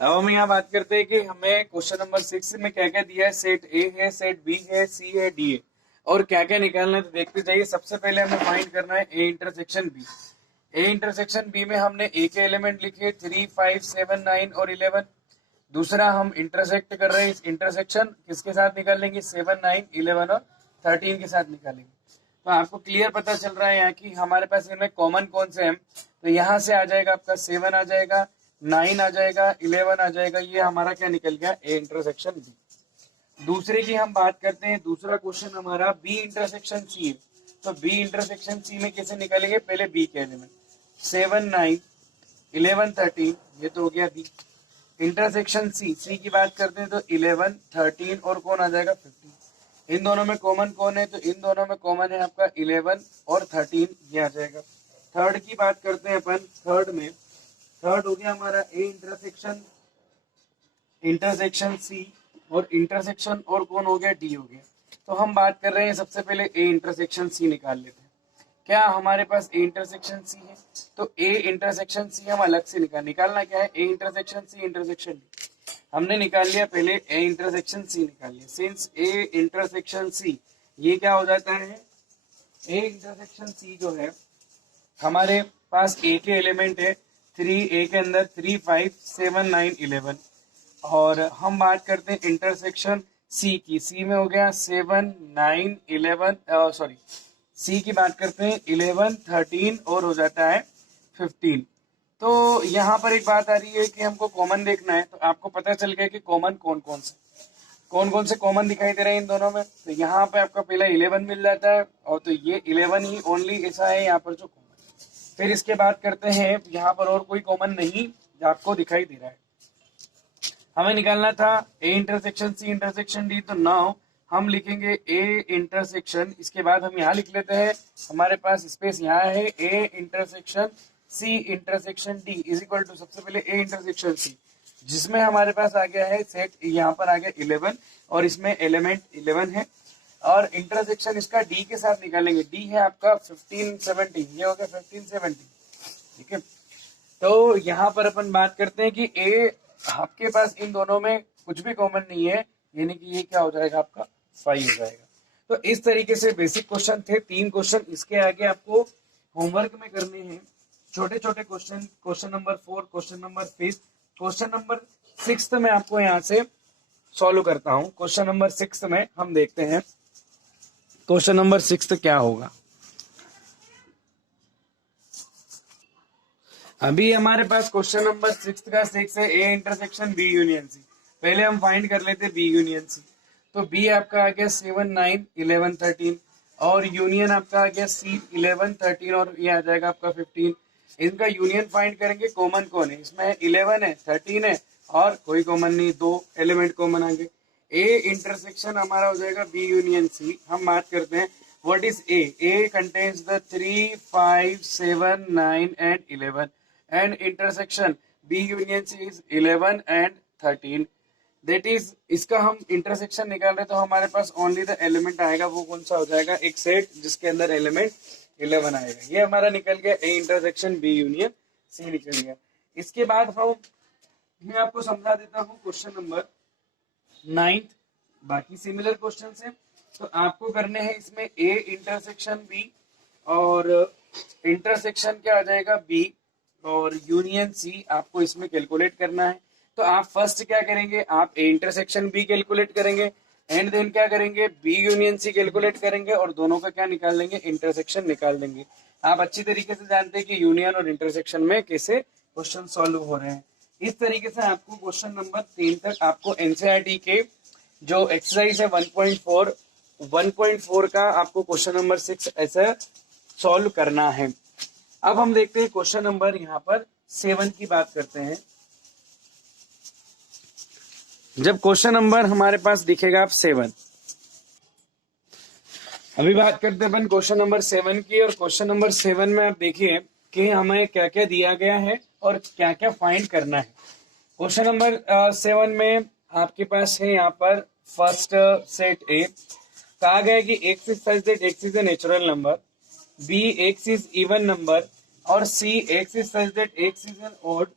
अब हम यहाँ बात करते हैं कि हमें क्वेश्चन नंबर 6 में क्या क्या दिया है। सेट ए है, सेट बी है, सी है, डी है, और क्या क्या निकालना है तो देखते जाइए। सबसे पहले हमें फाइंड करना है A intersection B. A intersection B में हमने ए के एलिमेंट लिखे 3, 5, 7, 9 और 11। दूसरा हम इंटरसेक्ट कर रहे हैं, इस इंटरसेक्शन किसके साथ निकालेंगे, 7, 9, 11 और 13 के साथ निकालेंगे। तो आपको क्लियर पता चल रहा है यहाँ की हमारे पास इनमें कॉमन कौन से हैं। तो यहाँ से आ जाएगा आपका 7 आ जाएगा, 9 आ जाएगा, 11 आ जाएगा। ये हमारा क्या निकल गया, ए इंटरसेक्शन बी। दूसरे की हम बात करते हैं, दूसरा क्वेश्चन हमारा बी इंटरसेक्शन सी है। तो बी इंटरसेक्शन सी में कैसे निकालेंगे, पहले बी के एलिमेंट 7, 9, 11, 13, ये तो हो गया बी। इंटरसेक्शन सी, सी की बात करते हैं तो 11, 13 और कौन आ जाएगा 15। इन दोनों में कॉमन कौन है, तो इन दोनों में कॉमन है आपका 11 और 13, ये आ जाएगा। थर्ड की बात करते हैं अपन, थर्ड में थर्ड हो गया हमारा ए इंटरसेक्शन इंटरसेक्शन सी, और इंटरसेक्शन और कौन हो गया, डी हो गया। तो हम बात कर रहे हैं सबसे पहले ए इंटरसेक्शन सी निकाल लेते हैं। क्या हमारे पास ए इंटरसेक्शन सी है, तो ए इंटरसेक्शन सी हम अलग से निकालना क्या है, A intersection C intersection D. हमने निकाल लिया पहले ए इंटरसेक्शन सी निकाल लिया। सिंस ए इंटरसेक्शन सी, ये क्या हो जाता है, ए इंटरसेक्शन सी जो है हमारे पास ए के एलिमेंट है 3, ए के अंदर 3, 5, 7, 9, 11। और हम बात करते हैं इंटरसेक्शन सी की, सी में हो गया 7, 9, 11, सॉरी सी की बात करते हैं 11, 13 और हो जाता है 15। तो यहाँ पर एक बात आ रही है कि हमको कॉमन देखना है। तो आपको पता चल गया कि कॉमन कौन कौन से कॉमन दिखाई दे रहे हैं इन दोनों में। तो यहाँ पे आपका पहला 11 मिल जाता है, और तो ये 11 ही ओनली ऐसा है यहाँ पर जो कॉमन। फिर इसके बाद करते हैं, यहाँ पर और कोई कॉमन नहीं आपको दिखाई दे रहा है। हमें निकालना था A intersection C intersection D. तो नाउ हम लिखेंगे ए इंटरसेक्शन, इसके बाद हम यहाँ लिख लेते हैं, हमारे पास स्पेस यहाँ है, A intersection C intersection D is equal to सबसे पहले ए इंटरसेक्शन सी, जिसमें हमारे पास आ गया है सेट, यहाँ पर आ गया 11 और इसमें एलिमेंट 11 है। और इंटरसेक्शन इसका डी के साथ निकालेंगे, डी है आपका 15, 17, ये हो गया 15, 17, ठीक है। तो यहाँ पर अपन बात करते हैं कि ए आपके पास इन दोनों में कुछ भी कॉमन नहीं है, यानी कि ये क्या हो जाएगा आपका 5 हो जाएगा। तो इस तरीके से बेसिक क्वेश्चन थे 3 क्वेश्चन। इसके आगे आपको होमवर्क में करने हैं छोटे छोटे question. Question number 4, question number 5, question number 6 में आपको यहाँ से सॉल्व करता हूँ। क्वेश्चन नंबर 6 में हम देखते हैं क्वेश्चन नंबर 6 क्या होगा। अभी हमारे पास क्वेश्चन नंबर 6 का 6 है, A intersection B union C. पहले हम फाइंड कर लेते बी यूनियन सी। तो बी आपका आ गया 7, 9, 11, 13, और यूनियन आपका आ गया सी 11, 13 और ये आ जाएगा आपका 15। इनका यूनियन फाइंड करेंगे, कॉमन कौन है इसमें, 11 है, 13 है और कोई कॉमन नहीं, 2 एलिमेंट कॉमन आ गए। ए इंटरसेक्शन हमारा हो जाएगा बी यूनियन सी। हम बात करते हैं what is a. A contains the 3, 5, 7, 9 and 11 and intersection B union C is 11 and 13। That is, इसका हम इंटरसेक्शन निकाल रहे तो हमारे पास ओनली द एलिमेंट आएगा, वो कौन सा हो जाएगा, एक सेट जिसके अंदर एलिमेंट 11 आएगा। ये हमारा निकल गया A intersection B union C निकल गया। इसके बाद मैं आपको समझा देता हूँ क्वेश्चन नंबर 9। बाकी सिमिलर क्वेश्चन है, तो आपको करने हैं इसमें ए इंटरसेक्शन बी और इंटरसेक्शन क्या आ जाएगा बी और यूनियन सी आपको इसमें कैलकुलेट करना है। तो आप फर्स्ट क्या करेंगे, आप ए इंटरसेक्शन बी कैलकुलेट करेंगे एंड देन क्या करेंगे, बी यूनियन सी कैलकुलेट करेंगे और दोनों का क्या निकाल लेंगे, इंटरसेक्शन निकाल लेंगे। आप अच्छी तरीके से जानते हैं कि यूनियन और इंटरसेक्शन में कैसे क्वेश्चन सॉल्व हो रहे हैं। इस तरीके से आपको क्वेश्चन नंबर 3 तक आपको एनसीईआरटी के जो एक्सरसाइज है 1.4 का आपको क्वेश्चन नंबर 6 ऐसा सॉल्व करना है। अब हम देखते हैं क्वेश्चन नंबर यहाँ पर 7 की बात करते हैं। जब क्वेश्चन नंबर हमारे पास दिखेगा आप 7, अभी बात करते हैं अपन क्वेश्चन नंबर 7 की। और क्वेश्चन नंबर 7 में आप देखिए कि हमें क्या क्या दिया गया है और क्या क्या फाइंड करना है। क्वेश्चन नंबर 7 में आपके पास है यहाँ पर फर्स्ट सेट ए, कहा गया है कि x is such that x is a natural number, B x is even number और C x is such that x is an odd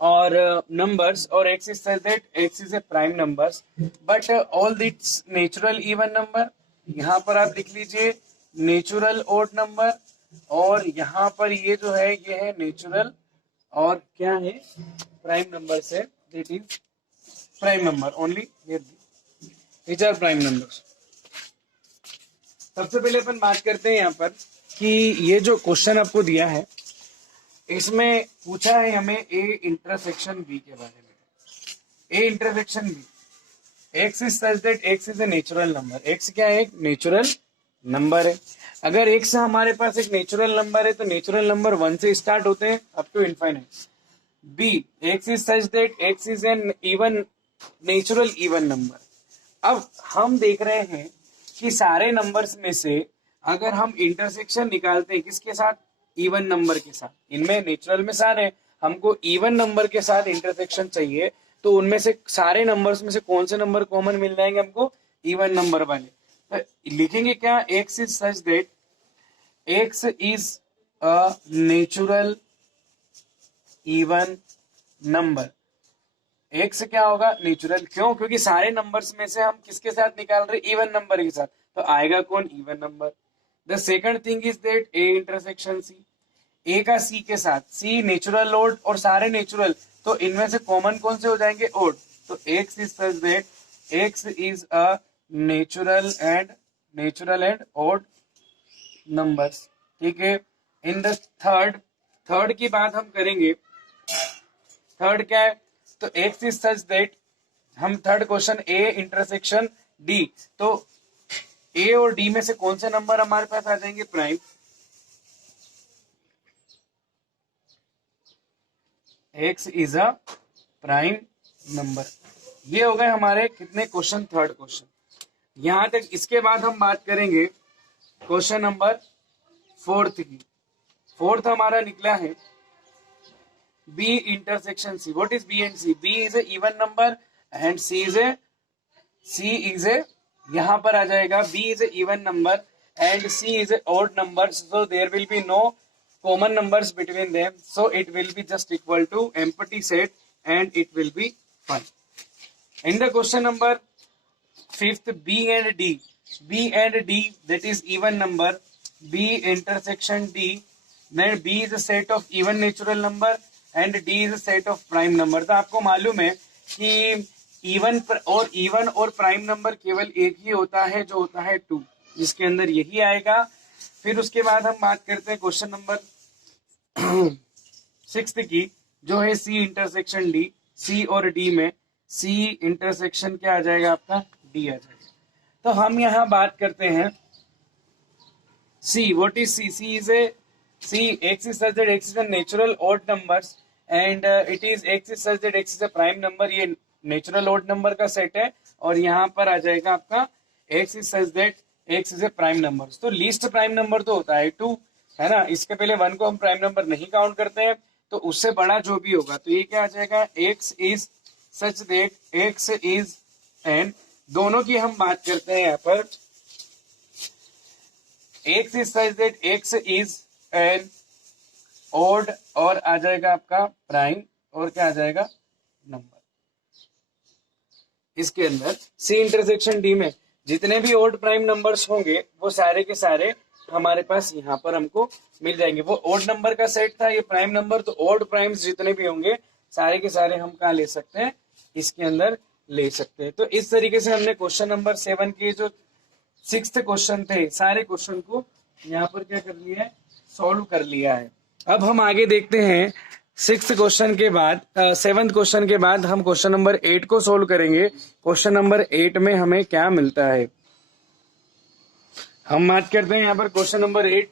और numbers or x is such that x is a prime numbers but all these natural even number. यहाँ पर आप लिख लीजिए natural odd number और यहाँ पर ये जो है ये है नेचुरल और क्या है प्राइम नंबर से that is prime number only here which are prime numbers. सबसे पहले अपन बात करते हैं यहाँ पर कि ये जो क्वेश्चन आपको दिया है इसमें पूछा है हमें ए इंटरसेक्शन बी के बारे में. A intersection B, X is such that x is a natural number. X क्या है? एक नेचुरल नंबर है. अगर एक्स हमारे पास एक नेचुरल नंबर है तो नेचुरल नंबर 1 से स्टार्ट होते हैं up to infinite. B, X is such that x is an even natural even number. अब हम देख रहे हैं कि सारे नंबर्स में से अगर हम इंटरसेक्शन निकालते हैं किसके साथ? इवन नंबर के साथ. इनमें नेचुरल में सारे, हमको इवन नंबर के साथ इंटरसेक्शन चाहिए तो उनमें से सारे नंबर्स में से कौन से नंबर कॉमन मिल जाएंगे हमको? इवन नंबर वाले. तो लिखेंगे क्या? X is such that x is a natural even number. X क्या होगा? नेचुरल. क्यों? क्योंकि सारे नंबर्स में से हम किसके साथ निकाल रहे? इवन नंबर के साथ. तो आएगा कौन? Even number. The second thing is that A intersection C. A का सी के साथ, सी नेचुरल ओड और सारे नेचुरल, तो इनमें से कॉमन कौन से हो जाएंगे? ओड. तो X is such that x is a natural and odd numbers. ठीक है. इन द थर्ड की बात हम करेंगे. थर्ड क्या है? तो एक्स इज सच दैट, हम third question A intersection D, तो ए और डी में से कौन से नंबर हमारे पास आ जाएंगे? Prime. X is a prime number. ये हो गए हमारे कितने क्वेश्चन? Third question. यहां तक. इसके बाद हम बात करेंगे क्वेश्चन नंबर फोर्थ की. फोर्थ हमारा निकला है B intersection C. What is B and C? B is a even number and C is a यहां पर आ जाएगा B is a even number and C is a odd number. So there will be no common numbers between them, so it will be just equal to empty set and it will be fine. In the question number fifth, b and d, that is even number, b intersection d, then b is a set of even natural number and d is a set of prime number. तो आपको मालूम है कि even और prime number केवल एक ही होता है जो होता है 2, जिसके अंदर यही आएगा. फिर उसके बाद हम बात करते हैं क्वेश्चन नंबर 6 की, जो है सी इंटरसेक्शन डी. सी और डी में सी इंटरसेक्शन क्या आ जाएगा आपका? डी आ जाएगा. तो हम यहाँ बात करते हैं C. What is C? C is a x is such that x is a natural odd numbers and it is x is such that x is a prime number. ये नेचुरल ऑड नंबर का set है और यहाँ पर आ जाएगा आपका x is such that x is a prime number. तो लीस्ट प्राइम नंबर तो होता है 2, है ना. इसके पहले 1 को हम प्राइम नंबर नहीं काउंट करते हैं, तो उससे बड़ा जो भी होगा तो ये क्या आ जाएगा? X is such that x is N. दोनों की हम बात करते हैं यहाँ पर. X is such that x is N odd और आ जाएगा आपका प्राइम और क्या आ जाएगा? नंबर. इसके अंदर सी इंटरसेक्शन डी में जितने भी ओड प्राइम नंबर्स होंगे वो सारे के सारे हमारे पास यहाँ पर हमको मिल जाएंगे. वो ओड नंबर का सेट था, ये प्राइम नंबर, तो ओड प्राइम्स जितने भी होंगे सारे के सारे हम कहाँ ले सकते हैं? इसके अंदर ले सकते हैं. तो इस तरीके से हमने क्वेश्चन नंबर 7 के जो 6th क्वेश्चन थे सारे क्वेश्चन को यहाँ पर क्या कर लिया है? सॉल्व कर लिया है. अब हम आगे देखते हैं 6th क्वेश्चन के बाद 7th क्वेश्चन के बाद हम क्वेश्चन नंबर 8 को सोल्व करेंगे. क्वेश्चन नंबर 8 में हमें क्या मिलता है? हम बात करते हैं यहाँ पर क्वेश्चन नंबर 8.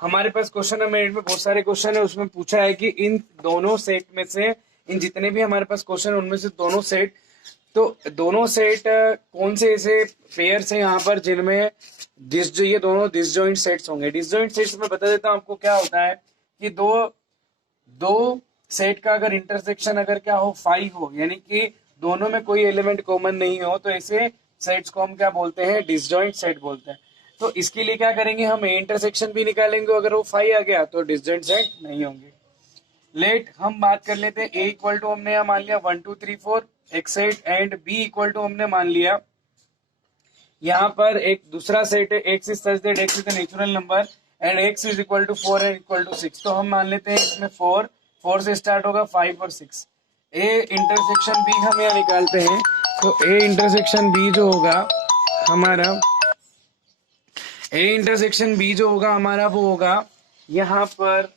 हमारे पास क्वेश्चन नंबर 8 में बहुत सारे क्वेश्चन है. उसमें पूछा है कि इन दोनों सेट में से, इन जितने भी हमारे पास क्वेश्चन उनमें से दोनों सेट कौन से ऐसे पेयर्स हैं यहाँ पर जिनमें ये दोनों डिसजॉइंट सेट्स होंगे. डिसजॉइंट सेट्स में बता देता हूँ आपको क्या होता है कि दो सेट का अगर इंटरसेक्शन अगर क्या हो 5 हो, यानी कि दोनों में कोई एलिमेंट कॉमन नहीं हो, तो ऐसे सेट्स को हम क्या बोलते हैं? डिसजॉइंट सेट बोलते हैं. तो इसके लिए क्या करेंगे? हम इंटरसेक्शन भी निकालेंगे. अगर वो 5 आ गया तो डिसजॉइंट सेट नहीं होंगे. लेट हम बात कर लेते हैं a इक्वल टू हमने यहाँ मान लिया 1 2 3 4 x8 and b equal to हमने मान लिया यहाँ पर एक दूसरा सेट है x is such that x is the natural number and x is equal to 4 and equal to 6। तो हम मान लेते हैं इसमें 4 से स्टार्ट होगा 5 और 6। a इंटरसेक्शन b हम यहाँ निकालते हैं, तो a इंटरसेक्शन b जो होगा हमारा वो होगा यहाँ पर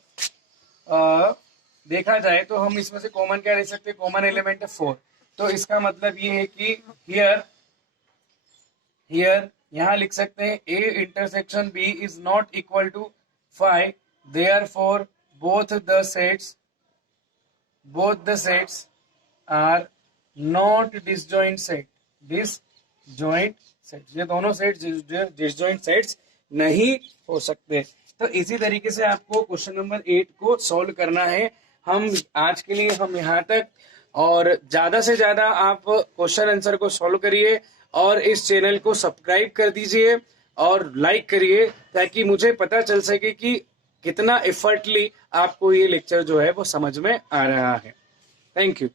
देखा जाए तो हम इसमें से कॉमन क्या ले सकते हैं, कॉमन एलिमेंट है 4। तो इसका मतलब ये है कि हियर यहाँ लिख सकते हैं a intersection b is not equal to 5, therefore both the sets are not disjoint sets. ये दोनों सेट्स डिसजॉइंट सेट्स नहीं हो सकते। तो इसी तरीके से आपको क्वेश्चन नंबर 8 को सॉल्व करना है। हम आज के लिए हम यहाँ तक, और ज्यादा से ज्यादा आप क्वेश्चन आंसर को सॉल्व करिए और इस चैनल को सब्सक्राइब कर दीजिए और लाइक करिए, ताकि मुझे पता चल सके कि कितना एफर्टली आपको ये लेक्चर जो है वो समझ में आ रहा है। Thank you.